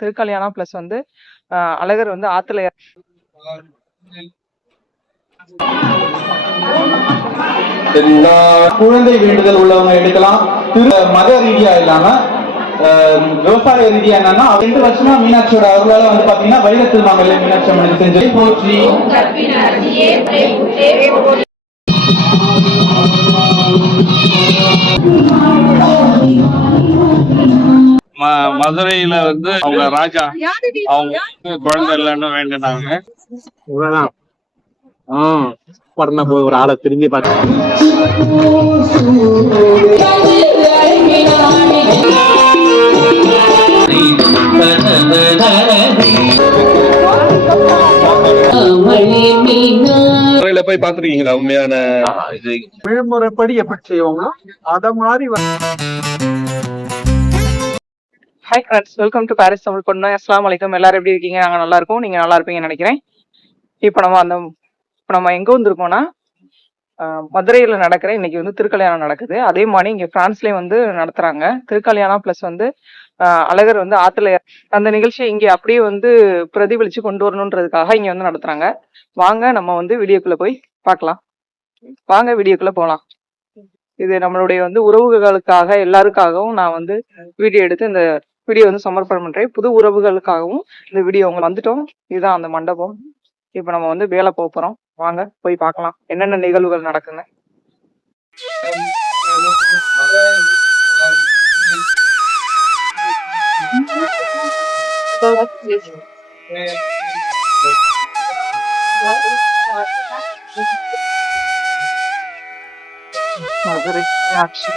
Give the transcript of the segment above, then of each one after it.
திருக்கல்யாணம் பிளஸ் வந்து அழகர் வந்து ஆத்துல குழந்தை வேண்டுதல் உள்ளவங்க எடுக்கலாம். மத ரீதியா இல்லாம விவசாய ரீதியா என்னன்னா 2 வருஷமா மீனாட்சியோட அருளால வந்து பாத்தீங்கன்னா வைரத்தில் மாங்கல்ல மீனாட்சி அம்மனுக்கு செஞ்சு போற்றி மதுரையில வந்து அவங்க ராஜா அவங்க குழந்தை இல்லைன்னு வேண்டினாங்க. உடனே போய் ஒரு ஆளை திரும்பி பார்த்து போய் பாத்துருக்கீங்களா? உண்மையான விழுமுறைப்படி எப்படி செய்வாங்களோ அத மாதிரி. Hi friends, welcome to Paris Tamil பொண்ணு. அஸ்ஸலாமு அலைக்கும். எல்லாரும் எப்படி இருக்கீங்க? நாங்கள் நல்லா இருக்கோம். நீங்கள் நல்லா இருப்பீங்கன்னு நினைக்கிறேன். இப்போ நம்ம எங்கே வந்திருக்கோம்னா மதுரையில் நடக்கிற இன்னைக்கு வந்து திருக்கல்யாணம் நடக்குது. அதே மாதிரி இங்கே பிரான்ஸ்லேயும் வந்து நடத்துகிறாங்க திருக்கல்யாணம் ப்ளஸ் வந்து அழகர் வந்து ஆற்றுல அந்த நிகழ்ச்சியை இங்கே அப்படியே வந்து பிரதிபலித்து கொண்டு வரணுன்றதுக்காக இங்கே வந்து நடத்துகிறாங்க. வாங்க நம்ம வந்து வீடியோக்குள்ளே போய் பார்க்கலாம். வாங்க வீடியோக்குள்ளே போகலாம். இது நம்மளுடைய வந்து உறவுகளுக்காக எல்லாருக்காகவும் நான் வந்து வீடியோ எடுத்து இந்த வீடியோ வந்து சமர்ப்பணம் பண்றேன். புது உறவுகளுக்காகவும் இந்த வீடியோ அவங்க வந்துட்டோம். இதுதான் அந்த மண்டபம். இப்ப நம்ம வந்து வேலை போறோம். வாங்க போய் பார்க்கலாம் என்னென்ன நிகழ்வுகள் நடக்குன்னு. மதுரை ஆட்சி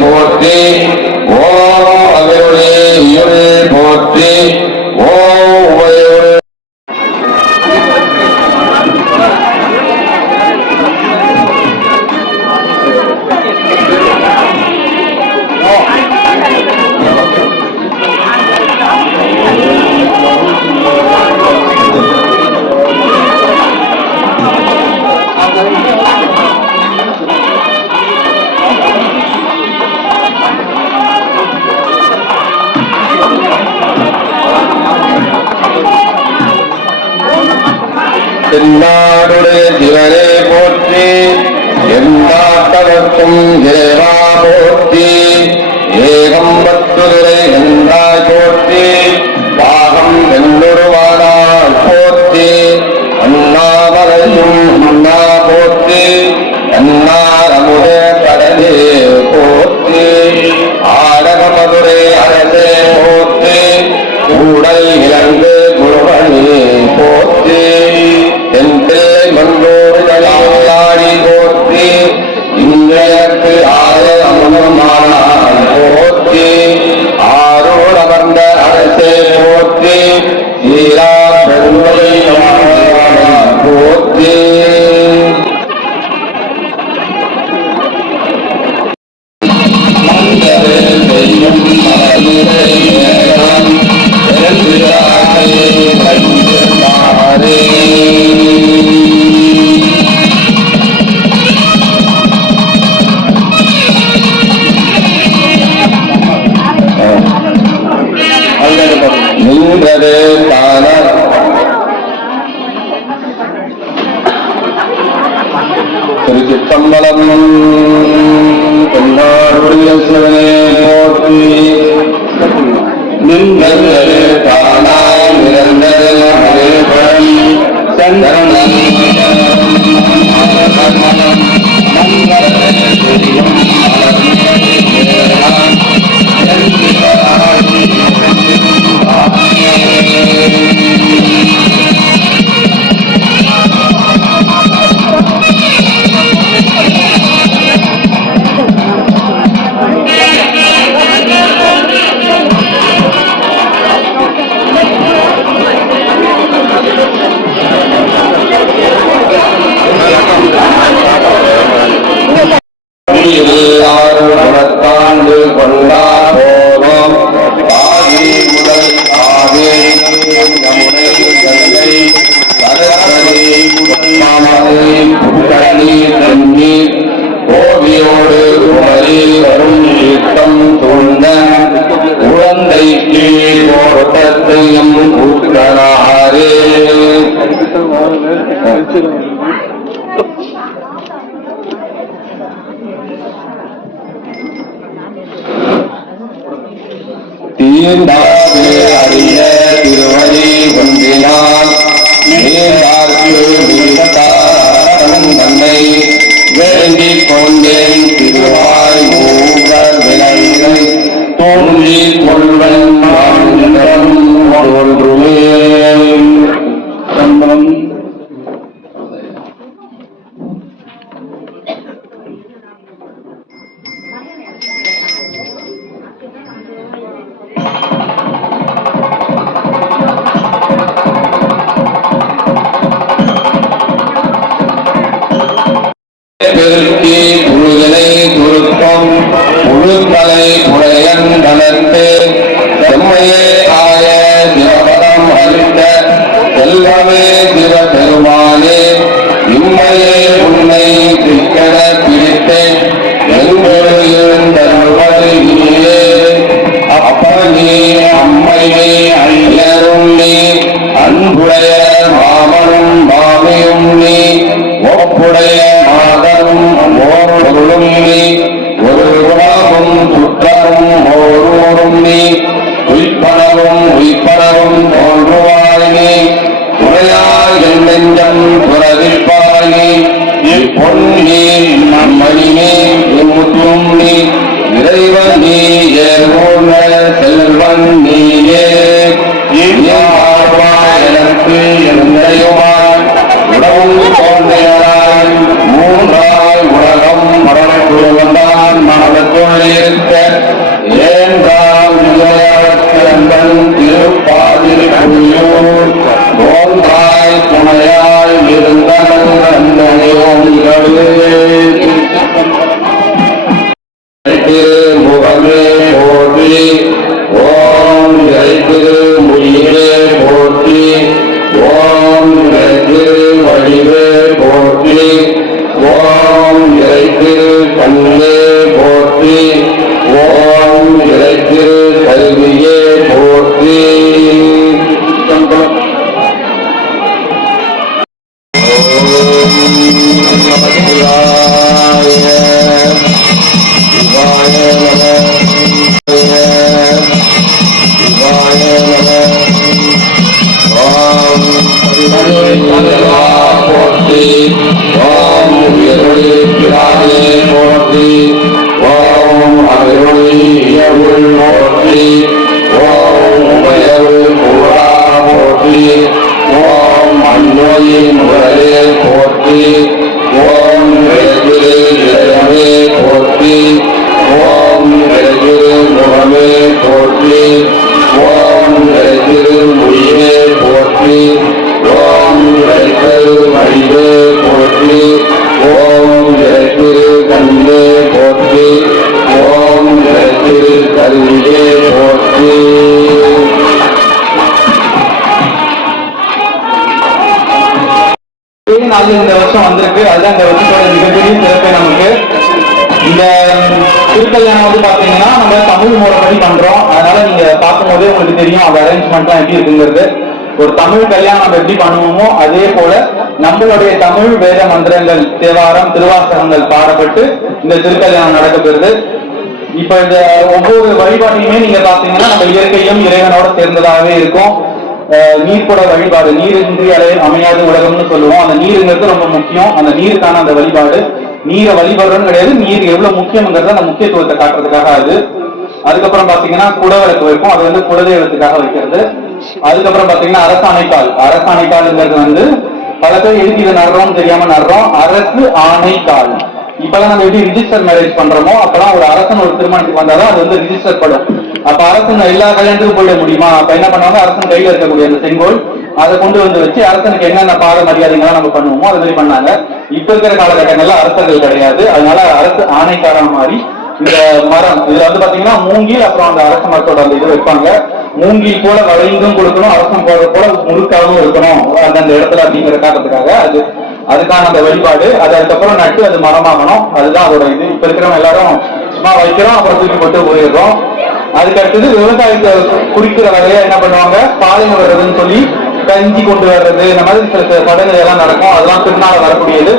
போற்றி ஓம் அருளே இருள் போற்றி ஓம் உமையுள் தென்னாடுடைய சிவனே போற்றி எந்தாட்டவர்க்கும் இறைவா போற்றி ஏகம்பத்துரை என்றாய் போற்றி பாகம் வெண்ணுருவானாய் போற்றி திருச்சிற்றம்பலம். தென்னாடுடைய சிவனே போற்றி. நின்றல் தானாய் நிரந்தல் ஹரேபரம் சந்தனம் குணத்தாண்டு கொண்டா போதும் ஆதி முதல் ஆதி யமுனை கங்கை சரஸ்வதி மாமலை புகழி தண்ணீர் கோவியோடு குமரி வரும் தீர்த்தம் தூண்ட குழந்தைக்கு ஓட்டத்தையும் கூட்டனாரே. தீர்ந்தாது அறிய திருவடி ஒன்றினால் நீர்வார்க்கு விழுத்தாரன் தன்னை வேண்டிக் கொண்டேன் திருவாய் மூவர் விளைவை தோன்றி கொள்வன் மாநிலம் தோன்றுமே. சம்பளம் பெருக்கி புழுதனை துருக்கம் புழுத்தலை புழையன் தனத்து செம்மையே ஆய சிவபதம் அளித்த செல்வமே சிவபெருமானே இம்மையே உன்னை திக்கென பிடித்தேன் எழுந்தருவது நீயே. அப்பனே அம்மையே ஐயரும் நீ அன்புடைய மாமனும் மாமியும் நீ ஒப்புடைய மாதரும் ஓர் பொருளும் நீ ஒரு குணமும் சுற்றமும் ஓரூரும் நீ உய்ப்பனவும் தோன்றுவாய் நீ துணையாய் என் நெஞ்சம் துறவிப்பாய் நீ இப்பொன்னி நம்மணினே எம்முற்றும் நீ இறைவன் நீ ஏர்மூல செல்வன் நீயே. எனக்கு எந்தையுமாய் உடவும் தோன்றியதாய் மூன்றாய் உலகம் மரணக்குழுவந்தான் மனத்துள் இருக்க ஏன்றால் விஜயவர்க்கு அன்பன் திருப்பாதிரி புரியூர் தோன்றாய் துணையாய் இருந்தனன் அந்தனையோங்களே. திருமுகமே போற்றி. ஓம் திரு மொழியே போற்றி. ஓம் திரு வடிவே போற்றி. ஓம் திரு கண்ணே போற்றி. ஓம் திரு கல்வியே போற்றி. போற்றி. ஓம் உயிரொளி போற்றி. ஓம் அருளி இயவுள் போற்றி. ஓம் உயர்வு கூறா போற்றி. ஓம் அந்நோயின் உடலே போற்றி. ஓம் இளையமே போற்றி. ஓம் முகமே போற்றி. ஓம் மொழியே போற்றி. ஓம் மழிவே போற்றி. ஓம் கண்ணே போற்றி. ஓம் கல்வியே போற்றி. நாள் இந்த வருஷம் வந்திருக்கு. அதுதான் இந்த வருஷத்தோட மிகப்பெரிய சிறப்பு. நமக்கு இந்த திருக்கல்யாணம் வந்து பாத்தீங்கன்னா நம்ம தமிழ் முறைப்படி பண்றோம். அதனால நீங்க பார்க்கும்போதே உங்களுக்கு தெரியும் அந்த அரேஞ்ச்மெண்ட்லாம் எப்படி இருக்குங்கிறது. ஒரு தமிழ் கல்யாணம் நம்ம எப்படி பண்ணுவோமோ அதே போல நம்மளுடைய தமிழ் வேத மந்திரங்கள், தேவாரம், திருவாசகங்கள் பாடப்பட்டு இந்த திருக்கல்யாணம் நடக்கப்பெறுது. இப்ப இந்த ஒவ்வொரு வழிபாட்டையுமே நீங்க பாத்தீங்கன்னா நம்ம இயற்கையும் இறைவனோட சேர்ந்ததாகவே இருக்கும். நீர்க்குட வழிபாடு, நீரின்றி அமையாது உலகம்னு சொல்லுவோம். அந்த நீருங்கிறது ரொம்ப முக்கியம். அந்த நீருக்கான அந்த வழிபாடு, நீரை வழிபடுறதுன்னு கிடையாது, நீர் எவ்வளவு முக்கியம்ங்கிறத அந்த முக்கியத்துவத்தை காட்டுறதுக்காக அது. அதுக்கப்புறம் பாத்தீங்கன்னா குடவிளக்கு வைப்போம், அது வந்து குலதெய்வத்துக்காக வைக்கிறது. அதுக்கப்புறம் பாத்தீங்கன்னா அரசாணைக்கால். அரசாணைக்கால்ங்கிறது பல பேர் எதுக்கு இதை நடுறோம்னு தெரியாம நடுறோம். அரசு ஆணைக்கால். இப்பெல்லாம் நம்ம எப்படி ரிஜிஸ்டர் மேரேஜ் பண்றோமோ அப்பெல்லாம் ஒரு அரசன் ஒரு திருமணத்துக்கு வந்தாதான் அது ரிஜிஸ்டர் படும். அப்ப அரசன் எல்லா கல்யாணத்துக்கும் போயிட முடியுமா? அப்ப என்ன பண்ணுவாங்க, அரசன் கையில இருக்கக்கூடிய அந்த செங்கோல் அதை கொண்டு வச்சு அரசனுக்கு என்னென்ன பாத மரியாதைகள்லாம் நம்ம பண்ணுவோமோ அது மாதிரி பண்ணாங்க. இப்ப இருக்கிற காலகட்டங்கள்ல அரசர்கள் கிடையாது. அதனால அரசு ஆணைக்காலம் மாறி இந்த மரம் இதுல பாத்தீங்கன்னா மூங்கில், அப்புறம் அந்த அரச மரத்தோட அந்த இது வைப்பாங்க. மூங்கில் போல வளைந்தும் கொடுக்கணும், அரசம் போல முழுக்காகவும் இருக்கணும் அந்தந்த இடத்துல அப்படிங்கிற காரணத்துக்காக அதுக்கான அந்த வழிபாடு. அதுக்கப்புறம் நட்டு அது மரமாகணும். அதுதான் அதோட இது. இப்ப இருக்கிறவங்க எல்லாரும் சும்மா வைக்கிறோம், அப்புறம் தூக்கி போட்டு போயிடுறோம். அதுக்கு அடுத்தது விவசாயத்தை குறிக்கிற வகையா என்ன பண்ணுவாங்க, பாலைங்க வர்றதுன்னு சொல்லி கஞ்சி கொண்டு வர்றது, இந்த மாதிரி சில சடங்குகள் எல்லாம் நடக்கும். அதெல்லாம் திருநாள் வரக்கூடியது.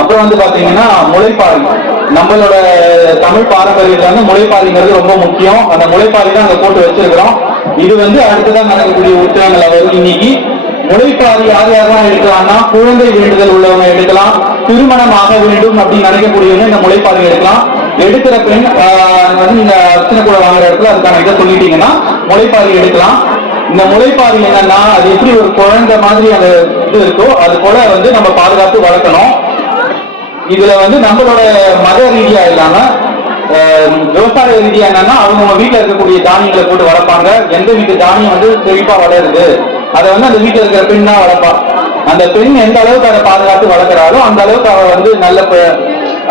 அப்புறம் பாத்தீங்கன்னா முளைப்பாரி. நம்மளோட தமிழ் பாரம்பரியத்துல முளைப்பாரிங்கிறது ரொம்ப முக்கியம். அந்த முளைப்பாரி தான் அங்க போட்டு வச்சிருக்கிறோம். இது அடுத்ததான் நடக்கக்கூடிய உற்சவங்கள் அதாவது இன்னைக்கு முளைப்பாரி யார் யாரெல்லாம் எடுக்கலாம்னா, குழந்தை வேண்டுதல் உள்ளவங்க எடுக்கலாம், திருமணம் ஆக வேண்டும் அப்படின்னு நினைக்கக்கூடியவங்க இந்த முளைப்பாரி எடுக்கலாம். எடுக்கிற பெண் நீங்க அர்ச்சனை கூட வாங்குற இடத்துல அதுக்கான இதை சொல்லிட்டீங்கன்னா முளைப்பாரி எடுக்கலாம். இந்த முளைப்பாரி என்னன்னா, அது எப்படி ஒரு குழந்தை மாதிரி அந்த இது இருக்கோ அது போல நம்ம பாதுகாத்து வளர்க்கணும். இதுல நம்மளோட மத ரீதியா இல்லாம விவசாய ரீதியா என்னன்னா, அவங்க வீட்டுல இருக்கக்கூடிய தானியங்களை போட்டு வளர்ப்பாங்க. எந்த வீட்டு தானியம் செழிப்பா வளருது அதை அந்த வீட்டுல இருக்கிற பெண் தான் வளர்ப்பா. அந்த பெண் எந்த அளவுக்கு அதை பாதுகாத்து வளர்க்கிறாரோ அந்த அளவுக்கு அவ நல்ல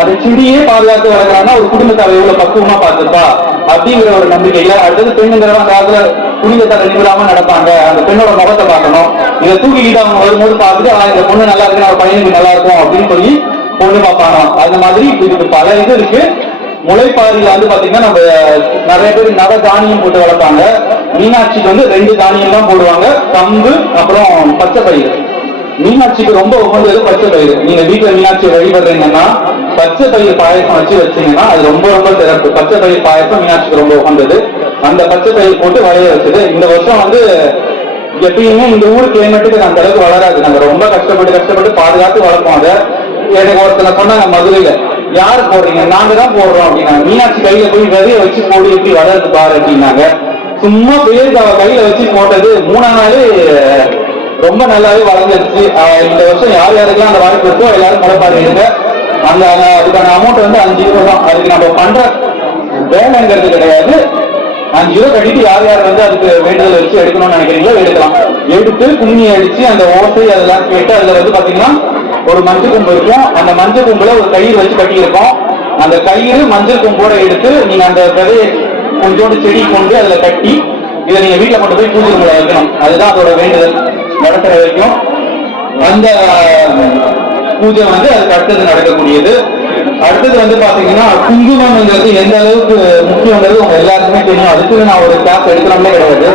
அது செடியே பாதுகாத்து வளர்க்கிறான்னா ஒரு குடும்பத்தை அவ எவ்வளவு பக்குவமா பார்த்துப்பா அப்படிங்கிற ஒரு நம்பிக்கையில. அடுத்தது பெண்ணுங்கிறவங்க அந்த காலத்துல குடும்பத்தை நிமிடாம நடப்பாங்க. அந்த பெண்ணோட முகத்தை பார்க்கணும். இதை தூக்கிக்கிட்டு அவங்க வரும்போது பார்த்துட்டு இந்த பொண்ணு நல்லா இருக்கு, நம்ம பையனுக்கு நல்லா இருக்கும் அப்படின்னு சொல்லி பொண்ணு பார்ப்பாங்க. அந்த மாதிரி இதுக்கு பல இது இருக்கு. முளைப்பாரியில பாத்தீங்கன்னா நம்ம நிறைய பேர் நவ தானியம் போட்டு வளர்ப்பாங்க. மீனாட்சிக்கு 2 தானியம் தான் போடுவாங்க, கம்பு அப்புறம் பச்சை பயிர். மீனாட்சிக்கு ரொம்ப உகந்தது பச்சை பயிர். நீங்க வீட்டுல மீனாட்சி வழிபடுறீங்கன்னா பச்சை பயிர் பாயசம் வச்சீங்கன்னா அது ரொம்ப ரொம்ப சிறப்பு. பச்சை பயிர் பாயசம் மீனாட்சிக்கு ரொம்ப உகந்தது. அந்த பச்சை பயிர் போட்டு வளைய வச்சது. இந்த வருஷம் எப்பயுமே இந்த ஊர் கிளைமேட்டுக்கு அந்த அளவுக்கு வளராது. நாங்க ரொம்ப கஷ்டப்பட்டு பாதுகாத்து வளர்ப்போம். அதை எனக்கு ஒருத்தனை சொன்னாங்க மதுரையில, யாரு போடுறீங்க? நாங்க தான் போடுறோம் அப்படின்னா. மீனாட்சி கையில போய் விதைய வச்சு போடு எப்படி வளருது பாரு அப்படின்னாங்க. சும்மா பேருக்கு அவ கையில வச்சு போட்டது 3ஆம் நாளே ரொம்ப நல்லாவே வளர்ந்துருச்சு. இந்த வருஷம் யார் யாருக்கெல்லாம் அந்த வாய்ப்பு இருக்கோ எல்லாரும் முளைப்பாரி எடுங்க. அந்த அதுக்கான அமௌண்ட் 5 ரூபா தான். அதுக்கு நம்ம பண்ற வேலைங்கிறது கிடையாது. 5 ரூபா கட்டிட்டு யார் யார் அதுக்கு வேண்டுதல் வச்சு எடுக்கணும்னு நினைக்கிறீங்களோ எடுக்கலாம். எடுத்து கும்மி அடிச்சு அந்த ஓசை அதெல்லாம் கேட்டு அதுல பாத்தீங்கன்னா ஒரு மஞ்சள் கொம்பு இருக்கும். அந்த மஞ்சள் கொம்புல ஒரு கயிறு வச்சு கட்டி இருக்கும். அந்த கயிறு மஞ்சள் கொம்போட எடுத்து நீங்க அந்த விதையை கொஞ்சோண்டு செடி கொண்டு அதுல கட்டி இதை நீங்க வீட்டுல கொண்டு போய் பூஜை ரூம்ல வைக்கணும். அதுதான் அதோட வேண்டுதல் நடக்கிற வரைக்கும். அந்த பூஜை அதுக்கு அடுத்தது நடக்கக்கூடியது. அடுத்தது பாத்தீங்கன்னா குங்குமம்ங்கிறது எந்த அளவுக்கு முக்கியங்கிறது உங்க எல்லாருக்குமே தெரியும். அதுக்கு நான் ஒரு கிளாஸ் எடுக்கணும்னே கிடையாது.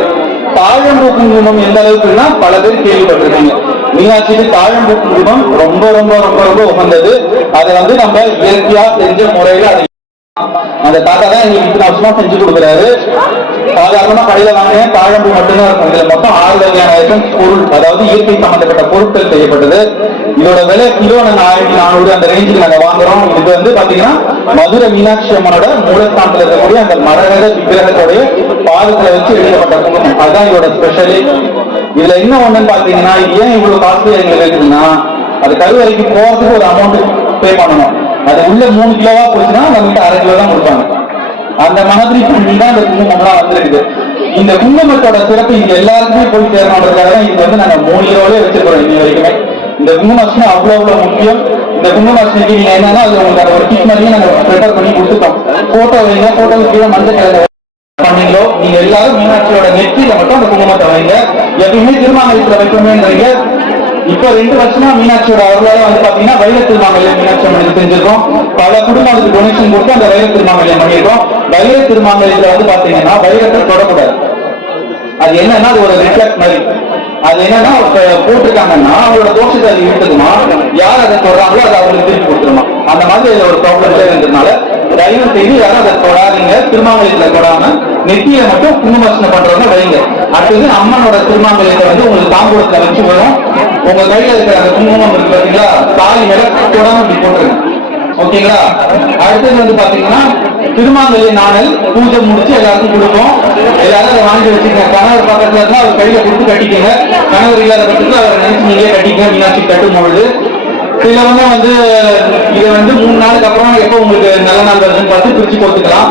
தாழம்பூ குங்குமம் எந்த அளவுக்குன்னா பல பேர் கேள்விப்பட்டிருக்காங்க. மீனாட்சிக்கு தாழம்பூ குங்குமம் ரொம்ப ரொம்ப ரொம்ப ரொம்ப உகந்தது. அதை நம்ம இயற்கையா செஞ்ச முறையில அதை அந்த தாத்தா தான் எங்களுக்கு இத்தனை வருஷமா செஞ்சு கொடுக்குறாரு. சாதாரணமா கடையில வாங்கின தாழம்பூ மட்டும்தான் இருக்கும். இதுல மொத்தம் 6 வகையான ஐட்டம்ஸ் பொருள், அதாவது இயற்கை சம்பந்தப்பட்ட பொருட்கள் செய்யப்பட்டது. இதோட விலை கிலோ 1400 அந்த ரேஞ்சுக்கு நாங்க வாங்குறோம். இது பாத்தீங்கன்னா மதுரை மீனாட்சி அம்மனோட மூலஸ்தானத்துல இருக்கக்கூடிய அந்த மரகத விக்கிரகத்தோடைய பாதத்துல வச்சு எடுக்கப்பட்ட குங்குமம். அதுதான் இதோட ஸ்பெஷலி. இதுல என்ன ஒண்ணுன்னு பாத்தீங்கன்னா, ஏன் இவ்வளவு காஸ்ட்லியா எங்களுக்கு இருக்குன்னா, அது கருவறைக்கு போறதுக்கு ஒரு அமௌண்ட் பே பண்ணணும். அது உள்ள 3 கிலோவா போச்சுன்னா நம்மகிட்ட 1/2 கிலோ தான் கொடுப்பாங்க. அந்த மாதிரி தான் இந்த குங்குமம்லாம் வந்திருக்குது. இந்த குங்குமத்தோட சிறப்பு இங்க எல்லாருக்குமே போய் சேரணுன்றதுக்காக தான் இது நாங்க 3 கிலோவிலே வச்சிருக்கிறோம் இன்னி வரைக்குமே. இந்த குங்குமாஷ்டமி அவ்வளவு முக்கியம். இந்த குங்குமாஷ்டமிக்கு நீங்க என்னன்னா அது உங்களுக்கு ஒரு கிட் மாதிரியே நாங்க ப்ரிப்பேர் பண்ணி கொடுத்துட்டோம். போட்டோ வைங்க, போட்டோ கீழே மஞ்சள் கலர் பண்ணீங்களோ நீங்க எல்லாரும் மீனாட்சியோட நெற்றியில மட்டும் அந்த குங்குமத்தை வைங்க. எப்பயுமே திருமாங்கலத்துல வைக்கணும்ன்றீங்க. இப்ப 2 வருஷமா மீனாட்சியோட அருளால பாத்தீங்கன்னா வைர திருமாங்கல்யம் மீனாட்சி அம்மனுக்கு செஞ்சிருக்கோம். பல குடும்பம் அதுக்கு டொனேஷன் கொடுத்து அந்த வைர திருமாங்கல்யம் பண்ணியிருக்கோம். வைர திருமாங்கல்யத்துல பாத்தீங்கன்னா வைரத்தை தொடக்கூடாது. அது என்னன்னா அது ஒரு ரிஃப்ளெக்ட் மாதிரி. அது என்னன்னா போட்டிருக்காங்கன்னா அவங்களோட தோஷத்தை அது இருக்குதுமா, யார் அதை தொடுறாங்களோ அதை அவங்களுக்கு திருப்பி கொடுத்துருமா. அந்த மாதிரி இதுல ஒரு ப்ராப்ளம் இருந்ததுனால தயவு செய்து யாரும் அதை தொடாதீங்க. திருமாங்கல்யத்துல தொடாம நெத்தியில மட்டும் குங்குமார்ச்சனை பண்றவங்க வைங்க. அடுத்தது அம்மனோட திருமாங்கல்யத்தை வந்து உங்களுக்கு தாம்பூலத்தை வச்சு வரும். உங்க கையில இருக்கிற அந்த குங்குமம் இருக்கு பாத்தீங்களா, தாலி மேல தொடாம இப்படி போட்டுருங்க. ஓகேங்களா? அடுத்தது வந்து பாத்தீங்கன்னா திருமாங்கல்ய நாணல் பூஜை முடிச்சு எல்லாருக்கும் கொடுப்போம். எல்லாரும் அதை வாங்கி வச்சுக்கோங்க. கணவர் பக்கத்துல இருந்தா அவர் கையில கொடுத்து கட்டிக்கோங்க. கணவர் இல்லாத பக்கத்துல அவரை நினைச்சு நீங்களே கட்டிக்கோங்க. மீனாட்சி கட்டும் பொழுது சிலவங்க வந்து இதை வந்து 3 நாளுக்கு அப்புறம் எப்போ உங்களுக்கு நல்ல நாள் வருதுன்னு பார்த்து பிரிச்சு கொடுத்துக்கலாம்.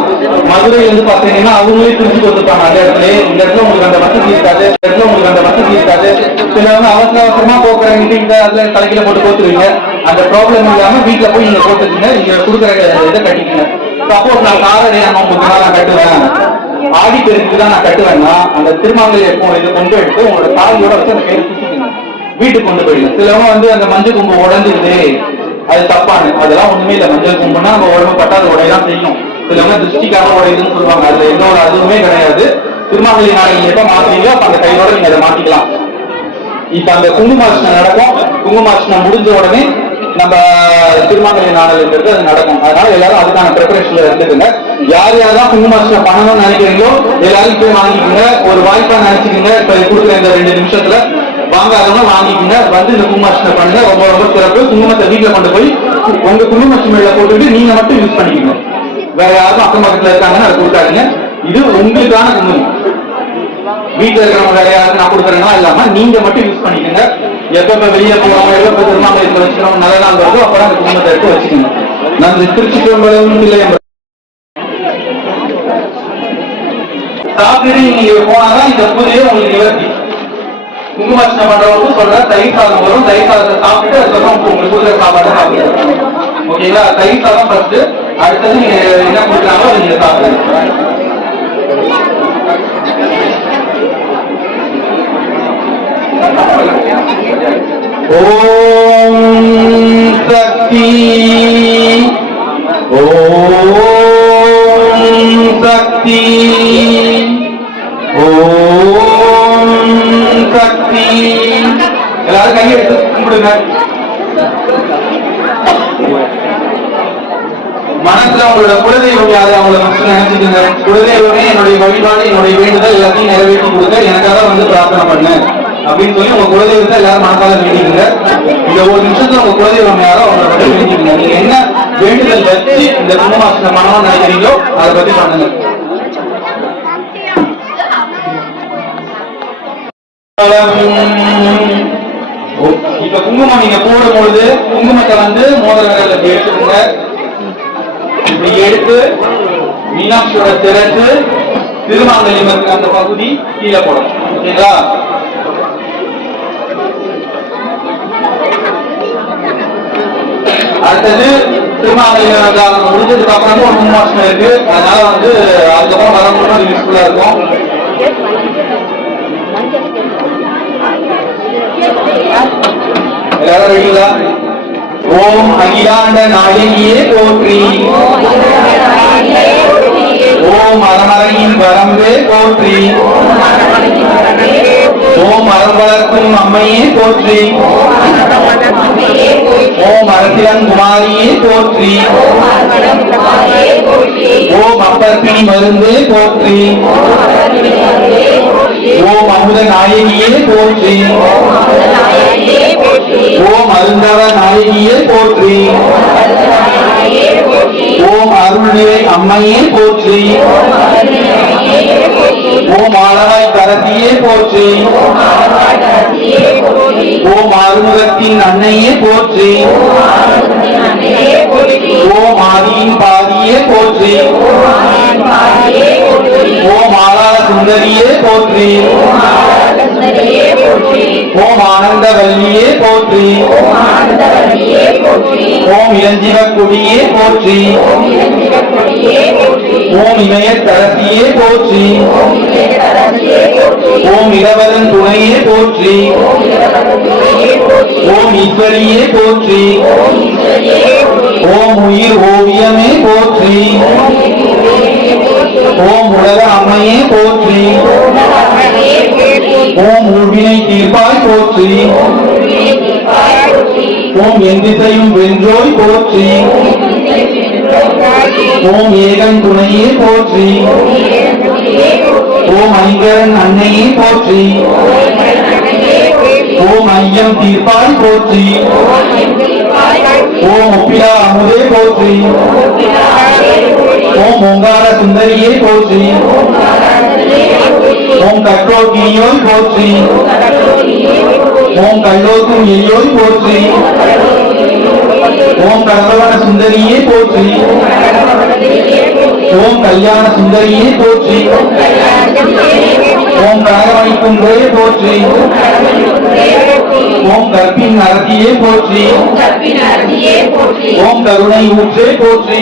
மதுரையில இருந்து பாத்தீங்கன்னா அவங்களே பிரிச்சு கொடுத்துருப்பாங்க. அந்த இடத்துல இந்த இடத்துல உங்களுக்கு அந்த வசதி இருக்காது, இந்த இடத்துல உங்களுக்கு அந்த வசதி இருக்காது. சிலவங்க அவசர அவசரமா போக்குறாங்க, இந்த அதுல தலைக்கில போட்டு போத்துருவீங்க. அந்த ப்ராப்ளம் இல்லாம வீட்டுல போய் நீங்க போட்டுக்கீங்க. நீங்க கொடுக்குற இதை கட்டிக்கீங்க. சப்போஸ் நான் காரடையா நான் கட்டுவேன், ஆடி பெருக்கு தான் நான் கட்டுவேன்னா அந்த திருமாங்கல்ய இதை கொண்டு எடுத்து உங்களோட தாலியோட வச்சு அந்த கையில சுத்திக்கீங்க. வீட்டுக்கு கொண்டு போயிடுங்க. சிலவங்க வந்து அந்த மஞ்சள் கும்பு உடஞ்சிருது, அது தப்பானு. அதெல்லாம் ஒண்ணுமே இல்லை. மஞ்சள் கும்புனா நம்ம உடம்பு பட்டா அது உடையதான் செய்யும். சிலவங்க திருஷ்டிக்காக உடையுதுன்னு சொல்லுவாங்க. அதுல எந்த அதுவுமே கிடையாது. திருமாங்கல்ய நாளைக்கு எப்ப மாத்தீங்களோ அப்ப அந்த கையோட நீங்க அதை மாத்திக்கலாம். இப்ப அந்த குங்குமார்ச்சனை நடக்கும். குங்குமார்ச்சனை முடிஞ்ச உடனே நம்ம திருமாங்கல்ய நாடல்ன்றது அது நடக்கும். அதனால எல்லாரும் அதுக்கான ப்ரிப்பரேஷன்ல இருந்துக்குங்க. யார் யாரெல்லாம் குங்குமார்ச்சனை பண்ணணும்னு நினைக்கிறீங்களோ எல்லாரும் போய் வாங்கிக்கோங்க. ஒரு வாய்ப்பா நினைச்சுக்கோங்க. இப்ப கொடுக்குற இந்த 2 நிமிஷத்துல வாங்காதவங்க வாங்கிக்கோங்க. வந்து இந்த குங்குமார்ச்சனை பண்ணுங்க. ரொம்ப ரொம்ப சிறப்பு. குங்குமத்தை வீட்டுல கொண்டு போய் உங்க குங்குமச்சுமையில போட்டுட்டு நீங்க மட்டும் யூஸ் பண்ணிக்கோங்க. வேற யாருக்கும் அக்கம் பக்கத்துல இருக்காங்கன்னு அதை கொடுக்காதீங்க. இது உங்களுக்கான குங்குமம். வீட்டுல இருக்கிறவங்க வேற யாருக்கு நான் கொடுக்குறேன்னா இல்லாம நீங்க மட்டும் யூஸ் பண்ணிக்கோங்க. எப்ப வெளியே போறோம், எப்ப திருமாங்கல்யத்துல வச்சுக்கிறோம், நல்ல நாள் வருதோ அப்பதான் அந்த குங்குமத்தை எடுத்து வச்சுக்கோங்க. நன்றி. திருச்சிற்றம்பலம் இல்லை சாப்பிட்டு நீங்க போனாதான் இந்த பூஜையை உங்களுக்கு நிவர்த்தி. குங்குமார்ச்சனை பண்றவங்களுக்கு சொல்ற தயிர் சாதம் வரும். தயிர் சாதத்தை சாப்பிட்டு அதுக்கப்புறம் உங்களுக்கு கொடுக்குற சாப்பாடு சாப்பிடுங்க. ஓகேங்களா? தயிர் சாதம் ஃபர்ஸ்ட். அடுத்தது நீங்க என்ன கொடுக்குறாங்களோ அதை நீங்க சாப்பிடுங்க. ஓம் சக்தி, ஓம் சக்தி, ஓம் சக்தி. எல்லாரும் கையை எடுத்து கும்பிடுங்க. மனசுல உங்களோட குலதெய்வம் யாரு அவங்கள ஃபர்ஸ்ட் நினைச்சுக்கோங்க. குலதெய்வமே என்னுடைய வழிபாடு, என்னுடைய வேண்டுதல் எல்லாத்தையும் நிறைவேற்றி கொடுக்க எனக்காக வந்து பிரார்த்தனை பண்ணு அப்படின்னு சொல்லி உங்க குலதெய்வத்தை எல்லாரும் மனசால வேண்டிக்கோங்க. இந்த 1 நிமிஷத்துல உங்க குலதெய்வம் யாரோ அவங்கள பற்றி வேண்டிக்கோங்க. நீங்க என்ன வேண்டுதல் வச்சு இந்த குங்குமார்ச்சனை பண்ணணும்னு நினைக்கிறீங்களோ அதை பத்தி பண்ணுங்க. இப்ப குங்குமம் நீங்க போடும் பொழுது குங்குமத்தை வந்து மோதிர விரல்ல எடுத்துக்கோங்க. இப்படி எடுத்து மீனாட்சியோட திறத்து திருமாங்கல்யம் இருக்கிற அந்த பகுதி கீழே போடும். ஓகேங்களா? அடுத்தது திருமாங்கல்யம் முடிஞ்சதுக்கு அப்புறமும் ஒரு குங்குமார்ச்சனை இருக்கு. அதனால வந்து அதுக்கப்புறம் வரவங்களும் யூஸ்ஃபுல்லா இருக்கும். எல்லாரும் ரெடிங்களா? ஓம் அகிலாண்ட நாயகியே போற்றி, ஓம் அறமறையின் வரம்பே போற்றி, ஓம் அறம் வளர்க்கும் அம்மையே போற்றி, ஓம் அரசிலங்குமாரியே போற்றி, ஓம் அப்பர்பிணி மருந்தே போற்றி, ஓம் அமுத நாயகியே போற்றி, ஓம் அருந்தவ நாயகியே போற்றி, ஓம் அருள்நிலை அம்மையே போற்றி, ஓம் ஆளவாய் கரத்தியே போற்றி, ஓம் ஆறுமுகத்தின் அன்னையே போற்றி, ஓம் ஆதியின் பாதியே போற்றி, ஓம் ஆளாள சுந்தரியே போற்றி, ஓம் ஆனந்தவல்லியே போற்றி, ஓம் இளஞ்சிவக்குடியே போற்றி, ஓம் இமயத்தரசியே போற்றி, ஓம் இளவதன் துணையே போற்றி, ஓம் ஈஸ்வரியே போற்றி, ஓம் உயிர் ஓவியமே போற்றி, ஓம் உலக அம்மையே போற்றி, ஓம் ஊழ்வினை தீர்ப்பாய் போற்றி. ஓம் எந்திசையும் வென்றோய் போற்றி. ஓம் ஏகன் துணையே போற்றி. ஓம் ஐங்கரன் அன்னையே போற்றி. ஓம் ஐயம் தீர்ப்பாய் போற்றி. ஓம் ஒப்பிலா அமுதே போற்றி. ஓம் ஓங்கார சுந்தரியே போற்றி. ஓம் கற்றோர் கிணியோய் போற்றி. ஓம் கல்லோக்கும் எளியோய் போற்றி. ஓம் கரவண சுந்தரியே போற்றி. ஓம் கல்யாண சுந்தரியே போற்றி. ஓம் கனகமணிக்கும் போற்றி. ஓம் கற்பின் அரசியே போற்றி. ஓம் கருணை ஊற்றே போற்றி.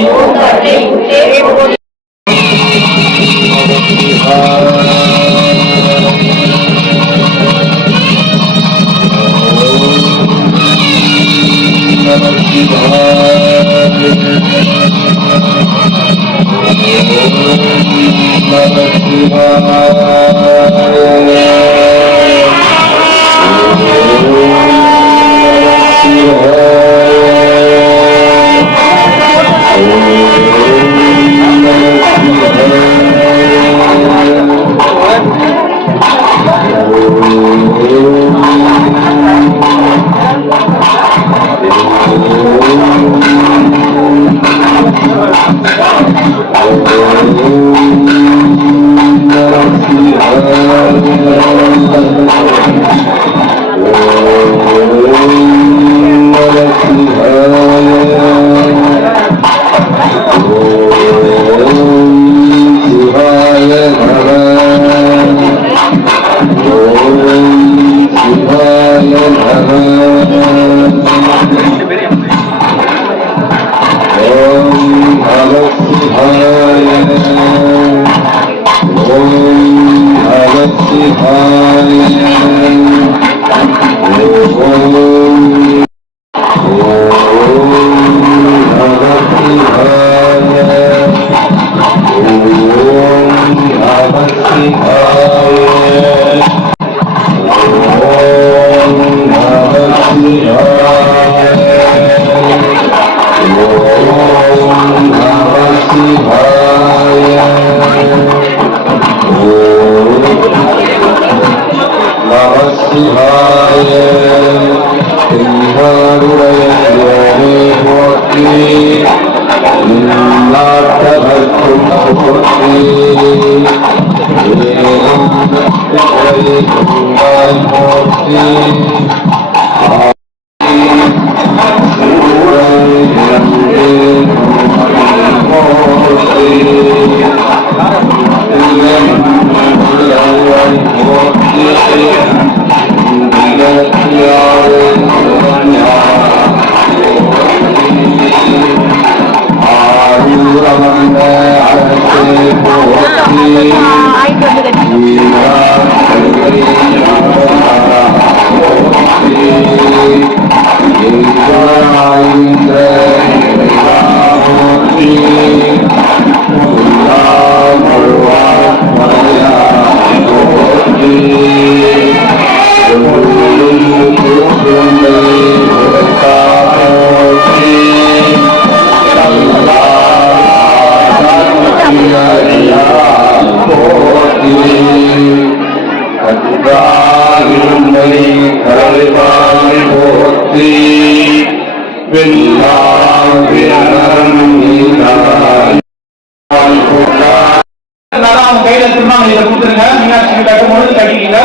கையில திருமாவளி கொடுத்துருங்க. மீனாட்சி கட்டும் கட்டிக்கீங்க.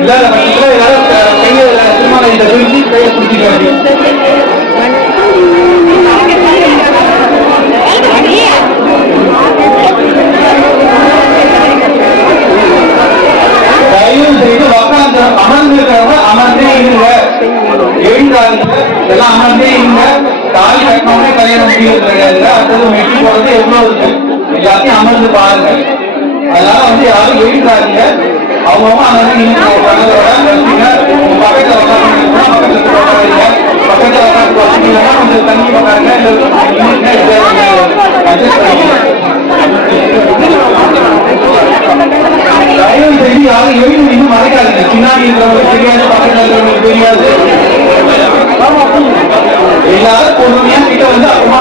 இல்லாத பட்சத்துல ஏதாவது கையில திருமாவளி தூக்கி கையில குடிச்சிக்க. தயவு செய்து உட்காந்து அமர்ந்து இருக்கிறவங்க அமர்ந்தே இருங்க. எழுந்தாங்க எல்லாம் அமர்ந்தே இருங்க. தாலி கட்டினோடனே கல்யாணம் முடியாது கிடையாது. அடுத்தது மெட்டி போறது எவ்வளவு இருக்கு எல்லாத்தையும் அமர்ந்து பாருங்க. அதனால யாரும் எழுந்தாங்க. அவங்கவுங்க அமர்ந்து நீங்க பக்கத்துல பக்கத்துல உட்காந்து கொஞ்சம் தண்ணி உட்காருங்க. தயவு செய்து யாரும் எழுந்து இன்னும் மறைக்காதீங்க.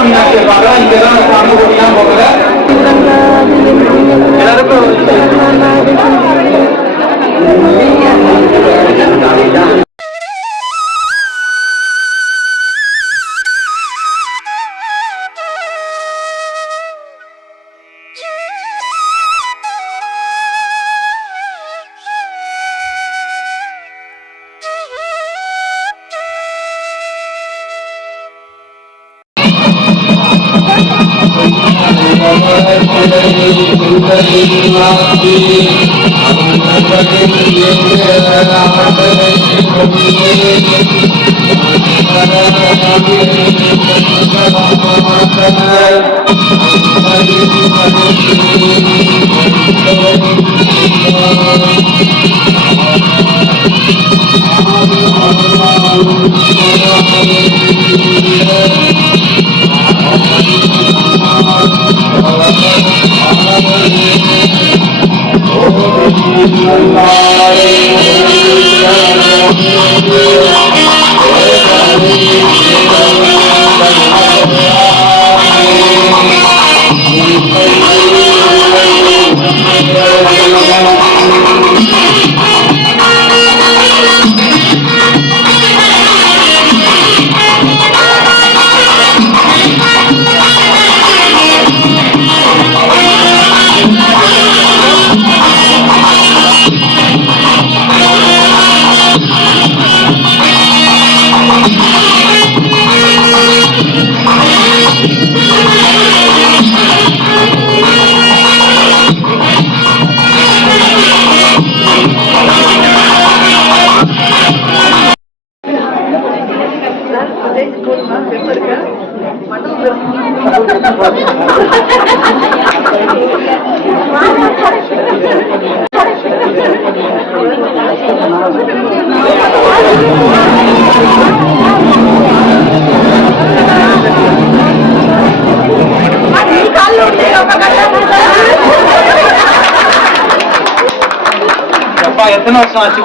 மீனாட்சி இருப்பாங்க. இங்கதான் அங்க போட்டிலாம் போகல. எல்லாருக்கும் எத்தனை வருஷம் ஆச்சு?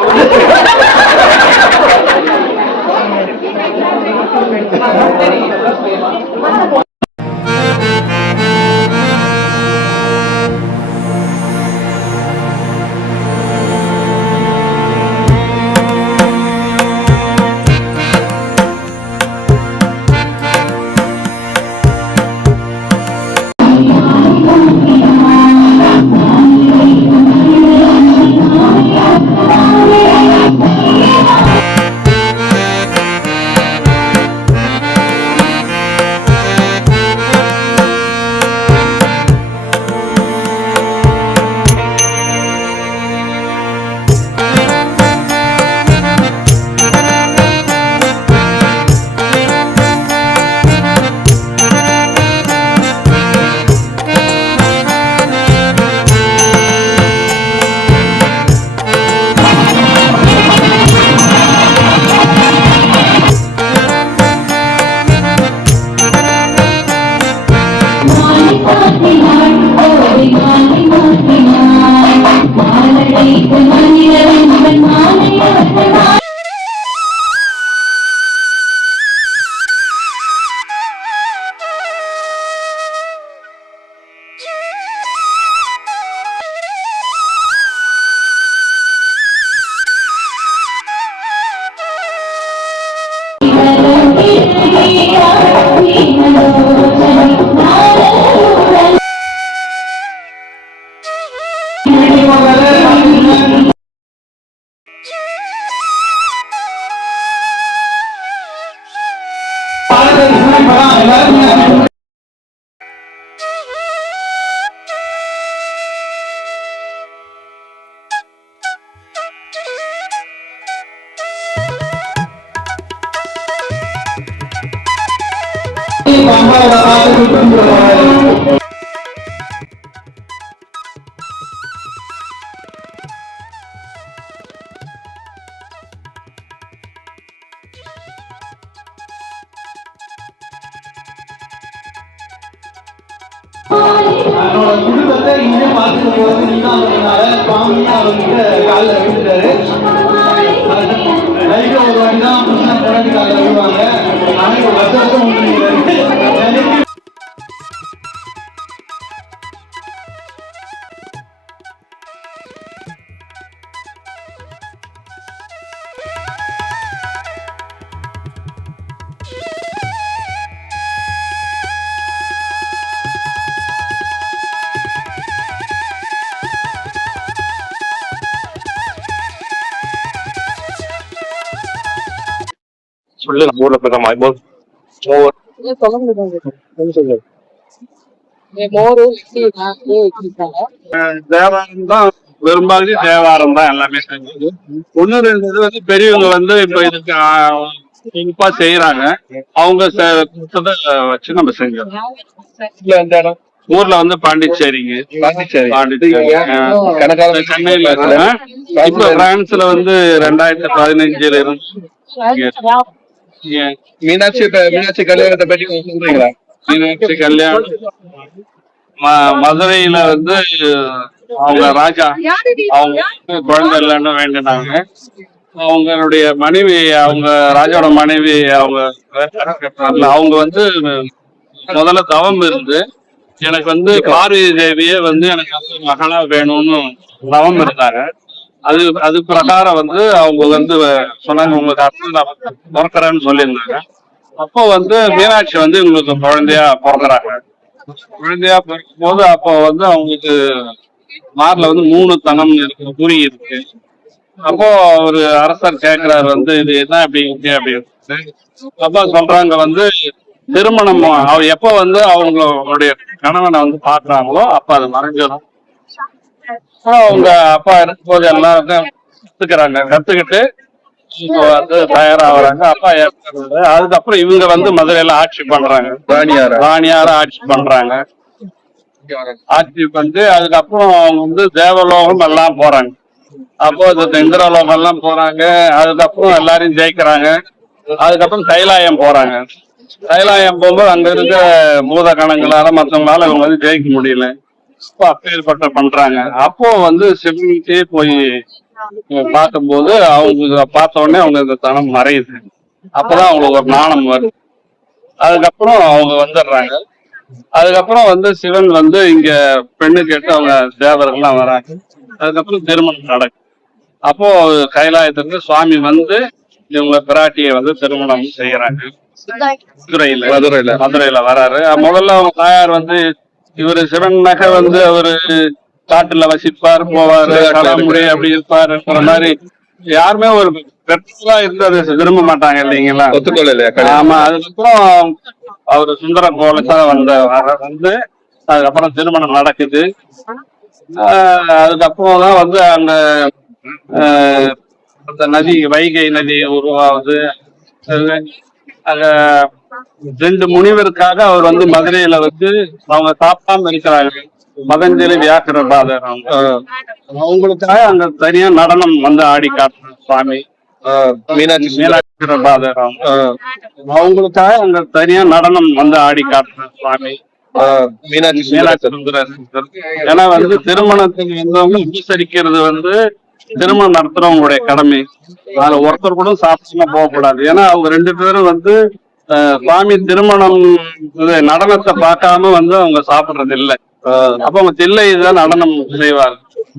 என்னோட குடும்பத்தை இங்கே பார்த்துட்டு போறது நீதான் சுவாமியா அவர்கிட்ட காலில் விட்டுட்டாரு. லைஃப்ல ஒரு வாட்டி தான் புருஷன் பொண்டாட்டி காலில் விடுவாங்க. ஆனால் வருஷம் சொல்லுங்க ஊர்ல பிரதமா தேவாரம் தான் பெரும்பாலும் தேவாரம் தான் எல்லாமே செஞ்சது. ஒண்ணு ரெண்டு இது வந்து பெரியவங்க வந்து இப்ப இதுக்கு இனிப்பா செய்யறாங்க. அவங்க வச்சு நம்ம செஞ்சோம். ஊர்ல வந்து பாண்டிச்சேரிங்க. சென்னையில இப்ப பிரான்ஸ்ல வந்து 2015 இருந்து மீனாட்சி கல்யாணத்தை பற்றி சொல்றீங்களா? மீனாட்சி கல்யாணம் மதுரையில வந்து அவங்க ராஜா அவங்க குழந்தை இல்லைன்னு வேண்டினாங்க. அவங்களுடைய மனைவி, அவங்க ராஜாவோட மனைவி, அவங்க வந்து முதல்ல தவம் இருந்து எனக்கு வந்து பார்வதி தேவியே வந்து எனக்கு வந்து மகளா வேணும்னு தவம் இருந்தாங்க. அது பிரகாரம் வந்து அவங்க வந்து சொன்னாங்க, உங்களுக்கு அர்த்தம் பிறக்கிறேன்னு சொல்லியிருந்தாங்க. அப்போ வந்து மீனாட்சி வந்து இவங்களுக்கு குழந்தையா பிறகுறாங்க. குழந்தையா பிறக்கும் போது அப்போ வந்து அவங்களுக்கு மார்ல வந்து 3 தனம் இருக்கு, குறி இருக்கு. அப்போ ஒரு அரசர் கேட்கிறாரு வந்து இது என்ன அப்படி இருக்கு அப்படின்னு. அப்ப சொல்றாங்க வந்து திருமணம் எப்ப வந்து அவங்களுடைய கணவனை வந்து பாக்குறாங்களோ அப்ப அது மறைஞ்சிடும். அவங்க அப்பா இருக்கும்போது எல்லாருக்கும் கத்துக்கிட்டு இப்போ வந்து தயாராகிறாங்க. அப்பா ஏற்கிறது. அதுக்கப்புறம் இவங்க வந்து மதுரையில ஆட்சி பண்றாங்க. ராணியார ஆட்சி பண்றாங்க. ஆட்சி பண்ணி அதுக்கப்புறம் அவங்க வந்து தேவலோகம் எல்லாம் போறாங்க. அப்போ இந்திரலோகம் எல்லாம் போறாங்க. அதுக்கப்புறம் எல்லாரையும் ஜெயிக்கிறாங்க. அதுக்கப்புறம் கைலாயம் போறாங்க. கைலாயம் போகும்போது அங்க இருக்க பூத கணங்களால மற்றவங்களால இவங்க வந்து ஜெயிக்க முடியல. இப்போ அப்பேற்பட்ட பண்றாங்க. அப்போ வந்து சிவன்கிட்டே போய் பார்க்கும்போது அவங்க பார்த்த உடனே அவங்க இந்த தனம் மறையுது. அப்பதான் அவங்களுக்கு ஒரு நாணம் வருது. அதுக்கப்புறம் அவங்க வந்துடுறாங்க. அதுக்கப்புறம் வந்து சிவன் வந்து இங்க பெண்ணு கேட்டு அவங்க தேவர்கள்லாம் வராங்க. அதுக்கப்புறம் திருமணம் நடக்கும். அப்போ கைலாயத்திற்கு சுவாமி வந்து இவங்க பிராட்டியை வந்து திருமணம் செய்யறாங்க. மதுரையில வராரு. முதல்ல அவங்க தாயார் வந்து இவரு சிவன் நகை வந்து அவரு காட்டுல வசிப்பாரு, போவாரு, கலாமுறை அப்படி இருப்பாருன்ற மாதிரி யாருமே ஒரு பெற்றா இருந்து அதை விரும்ப மாட்டாங்க இல்லைங்களா? ஆமா. அதுக்கப்புறம் அவரு சுந்தர கோலத்தா வந்து அதுக்கப்புறம் திருமணம் நடக்குது. அதுக்கப்புறம் தான் வந்து அந்த நதி, வைகை நதி உருவாகுது. அங்க 2 முனிவருக்காக அவர் வந்து மதுரையில வந்து அவங்க சாப்பிடாம இருக்கிறாங்க. மதஞ்சலி வியாக்கிரபாதர் அவங்களுக்காக அங்க தனியா நடனம் வந்து ஆடி காட்டுற சுவாமி மீனாட்சிபாதர் அவங்களுக்காக அங்க தனியா நடனம் வந்து ஆடி காட்டுற சுவாமி மீனாட்சி சுந்தரர். ஏன்னா வந்து திருமணத்துக்கு வந்தவங்க உபசரிக்கிறது வந்து திருமணம் நடத்துறவங்களுடைய கடமை. அதுல ஒருத்தர் கூட சாப்பிடாம போகக்கூடாது. ஏன்னா அவங்க 2 பேரும் வந்து சுவாமி திருமணம் நடனத்தை பார்க்காம வந்து அவங்க சாப்பிடுறது இல்லை. அப்ப அவங்க தில்லைதான் நடனம் செய்வாங்க.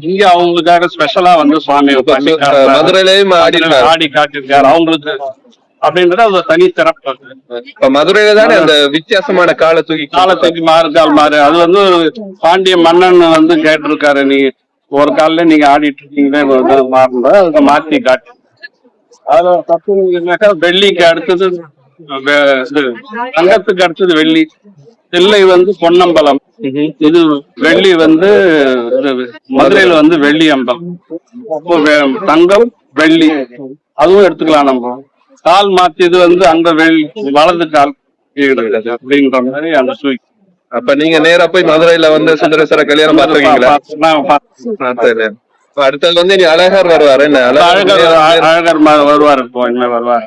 இங்க அவங்களுக்காக ஸ்பெஷலா வந்து சுவாமி மதுரையிலயும் ஆடி காட்டிருக்காரு அவங்களுக்கு அப்படின்றது அது தனி சிறப்பு. மதுரையில தானே அந்த வித்தியாசமான காலத்துக்கு மாறுகால் மாறு. அது வந்து பாண்டிய மன்னன் வந்து கேட்டிருக்காரு, நீ ஒரு காலில நீங்க ஆடிட்டு இருக்கீங்களே மாறுற அதை மாத்தி காட்டு. அதுல தப்பு வெள்ளிக்கு அடுத்தது தங்கத்துக்கு அடுத்தது வெள்ளி. தில்லை வந்து பொன்னம்பலம், இது வெள்ளி வந்து மதுரையில வந்து வெள்ளி அம்பலம். தங்கம் வெள்ளி அதுவும் எடுத்துக்கலாம். நம்ம கால் மாத்தியது வந்து அங்க வலது கால் அப்படின்ற மாதிரி அந்த சூழ். அப்ப நீங்க நேரா போய் மதுரையில வந்து சுந்தரேஸ்வர கல்யாணம் பாத்துருக்கீங்களா? அடுத்தது வந்து நீ அழகர் வருவாரு. என்ன அழகர் வருவாரு, இப்போ இனிமே வருவாரு.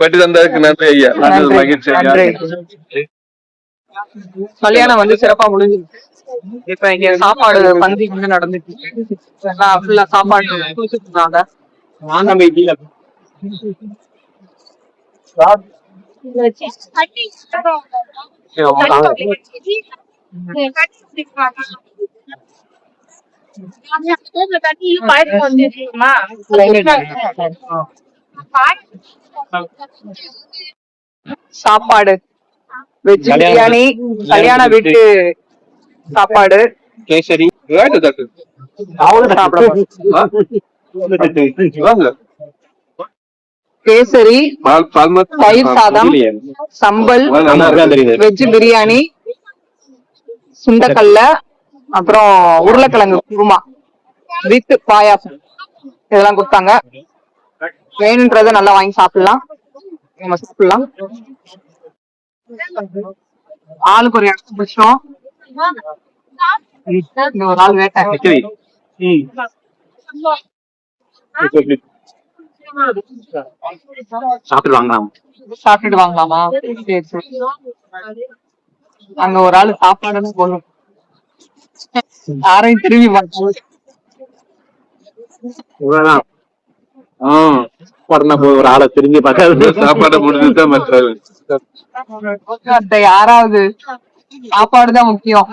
பட்டி தந்ததுக்கு நன்றி ஐயா. மகிழ்ச்சி. கல்யாணம் வந்து சிறப்பா முடிஞ்சிருக்கு. இப்ப இங்க சாப்பாடு பந்தி வந்து நடந்துட்டு ஃபுல்லா சாப்பாடு கொடுத்துருக்காங்க. சாப்பாடு வெஜ் பிரியாணி, கல்யாண வீட்டு சாப்பாடு, கேசரி அவ்வளவு சாப்பிட கேசரி, தயிர் சாதம், சம்பல், வெஜ் பிரியாணி, சுண்டக்கல்ல, அப்புறம் உருளைக்கிழங்கு குருமா வித் பாயாசம் இதெல்லாம் கொடுத்தாங்க. வேணுன்றத நல்லா வாங்கி சாப்பிடலாம். நம்ம சாப்பிடலாம். ஆளுக்கு ஒரு இடத்துல பிடிச்சோம். இங்க ஒரு ஆள் வேட்டை சாப்பிட்டுட்டு வாங்கலாமா? சரி சரி. அங்க ஒரு ஆளு சாப்பாடுன்னு போதும் யாரையும் திரும்பி மாட்டோம். ஒரு ஆளை திரும்பி பார்க்க சாப்பாடை முடிஞ்சுதான் மற்றது. யாராவது சாப்பாடுதான் முக்கியம்.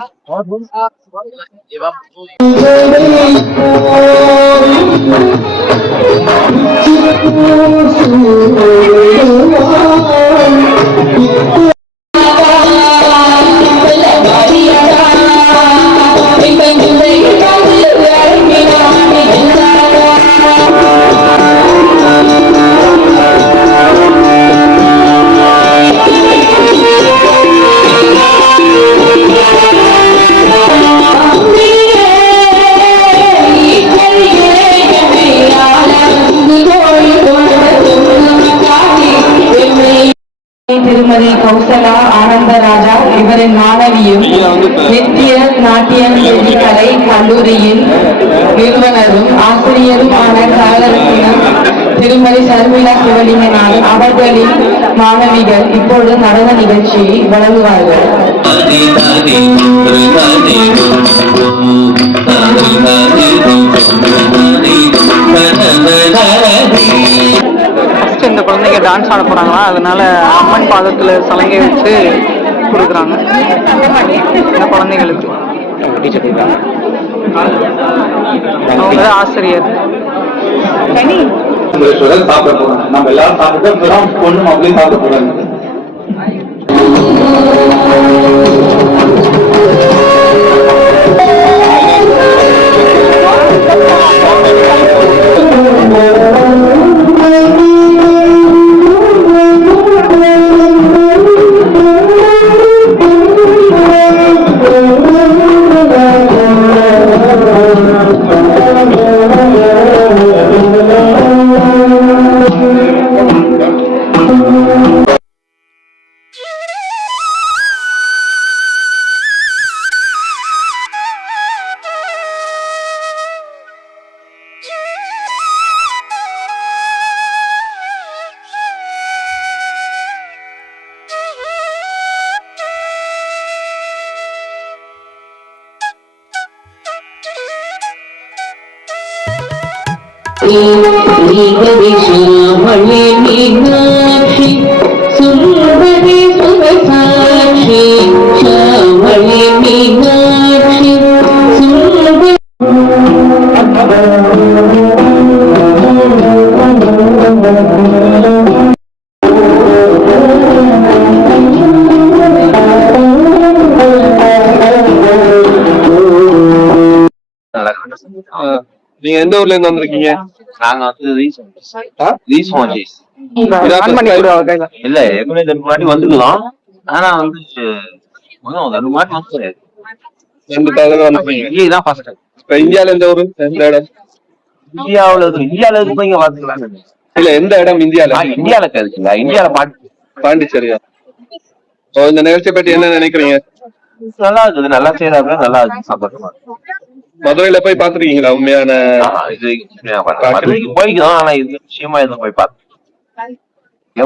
திருமதி கௌசலா ஆனந்தராஜா இவரின் மாணவியும் நித்திய நாட்டியம் கலை கல்லூரியின் நிறுவனரும் ஆசிரியருமான கலரத்தினம் திருமதி சர்மிளா சிவலிங்கனார் அவர்களின் மாணவிகள் இப்பொழுது நடன நிகழ்ச்சியை வழங்குவார்கள். இந்த குழந்தைங்க டான்ஸ் ஆட போறாங்களா, அதனால அம்மன் பாதத்துல சலங்கை வச்சு கொடுக்குறாங்க இந்த குழந்தைங்களுக்கு. அவங்க ஆசிரியர். சாப்பிட போறாங்க. நம்ம எல்லாரும் சாப்பிட்டு பொண்ணு மாப்பிளையும் சாப்பிட போறாங்க. श्यामले मीनाक्षी सुंदरी सुरसाक्षी श्यामले मीनाक्षी सुंदरी நீங்க எந்த ஊர்ல இருந்து வந்திருக்கீங்க? நாங்க வந்து இல்ல ஏற்கனவே ரெண்டு மாட்டி வந்துக்கலாம். ஆனா வந்து ரெண்டு மாட்டி வந்து ரெண்டு தடவை வந்திருக்கீங்க. இங்கதான் ஃபர்ஸ்ட் டைம். இப்ப இந்தியால எந்த ஊரு? எந்த இடம்? இந்தியாவுல இருக்கு இங்க பாத்துக்கலாம். இல்ல எந்த இடம் இந்தியால? இந்தியால இருக்குல்ல, இந்தியால பாண்டிச்சேரியா? இந்த நிகழ்ச்சியை பற்றி என்ன நினைக்கிறீங்க? நல்லா இருக்குது, நல்லா செய்யறாங்க, நல்லா இருக்கு, சந்தோஷமா. மதுரையில போய் பாத்துருக்கீங்களா உண்மையான இது? மதுரைக்கு போய்க்கலாம், ஆனா இது விஷயமா எதுவும் போய் பார்த்தேன்.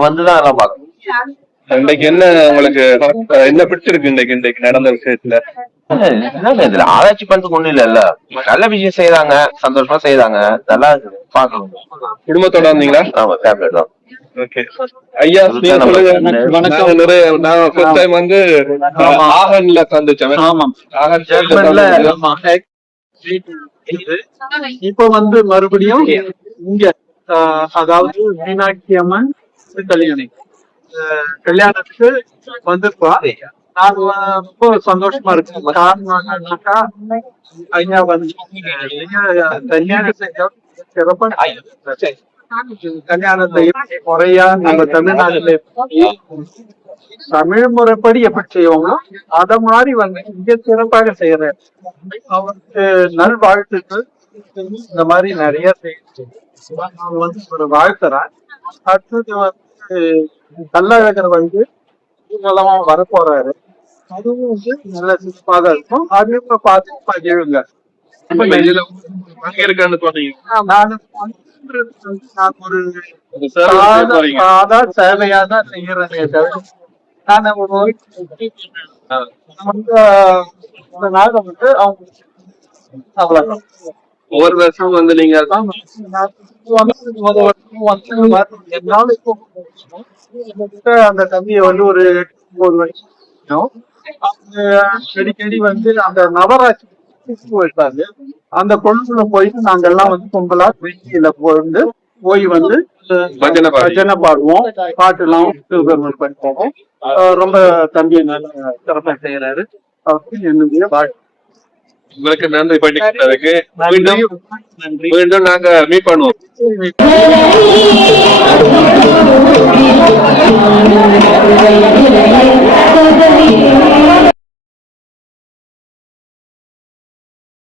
வந்துதான் எல்லாம் பாக்கணும். இன்னைக்கு என்ன உங்களுக்கு என்ன பிடிச்சிருக்கு இன்னைக்கு நடந்த விஷயத்துல? இதுல ஆராய்ச்சி பண்றதுக்கு ஒண்ணும் இல்ல, நல்ல விஷயம் செய்யறாங்க, சந்தோஷமா செய்யறாங்க, நல்லா இருக்கு, பாக்கணும். குடும்பத்தோட வந்தீங்களா? ஆமா, ஃபேமிலியோட தான். ஓகே ஐயா, நீங்க சொல்லுங்க. நான் ஃபர்ஸ்ட் டைம் வந்து ஆகன்ல சந்திச்சேன். இப்ப வந்து மறுபடியும் இங்க அதாவது மீனாட்சி அம்மன் கல்யாணத்துக்கு வந்திருக்கோம். நான் ரொம்ப சந்தோஷமா இருக்கு. காரணம் என்னன்னாக்கா, ஐயா வந்து கல்யாணம் செஞ்ச சிறப்பா கல்யாணத்தை முறையா நம்ம தமிழ்நாட்டிலே தமிழ் முறைப்படி எப்படி செய்வோமோ அத மாதிரி வந்து இங்க சிறப்பாக செய்யறாரு. அவருக்கு நல்வாழ்த்துக்கள். இந்த மாதிரி நிறைய வந்து ஒரு வாழ்த்துறான். அடுத்தது வந்து கள்ளழகர் வந்து நலமா வரப்போறாரு. அதுவும் வந்து நல்ல சிறப்பாக இருக்கும். அதுவும் பார்த்து பகிருங்க. பங்கேற்கான்னு சொன்னீங்க. நான் ஒரு சாதா சேவையா தான் செய்யறேனே தவிர நான் ஒரு இந்த நாளை வந்து அவங்க அவ்வளவுதான். ஒவ்வொரு வருஷம் வந்து நீங்க என்னால இப்போ அந்த தம்பியை வந்து ஒரு 9 வருஷம் அடிக்கடி வந்து அந்த நவராட்சி வைப்பாரு. அந்த கொழுப்புல போயிட்டு நாங்க எல்லாம் வந்து கும்பலா வெளியில போய் வந்து பஜனை பாடுவோம். பாட்டு எல்லாம் படிப்போம். ரொம்ப தம்பியை நல்ல சிறப்பாக செய்யறாரு. அவருக்கு என்னுடைய வாழ்க்கை. உங்களுக்கு நன்றி பண்ணிக்கிறதுக்கு. மீண்டும் நாங்க மீட் பண்ணுவோம். Thank you.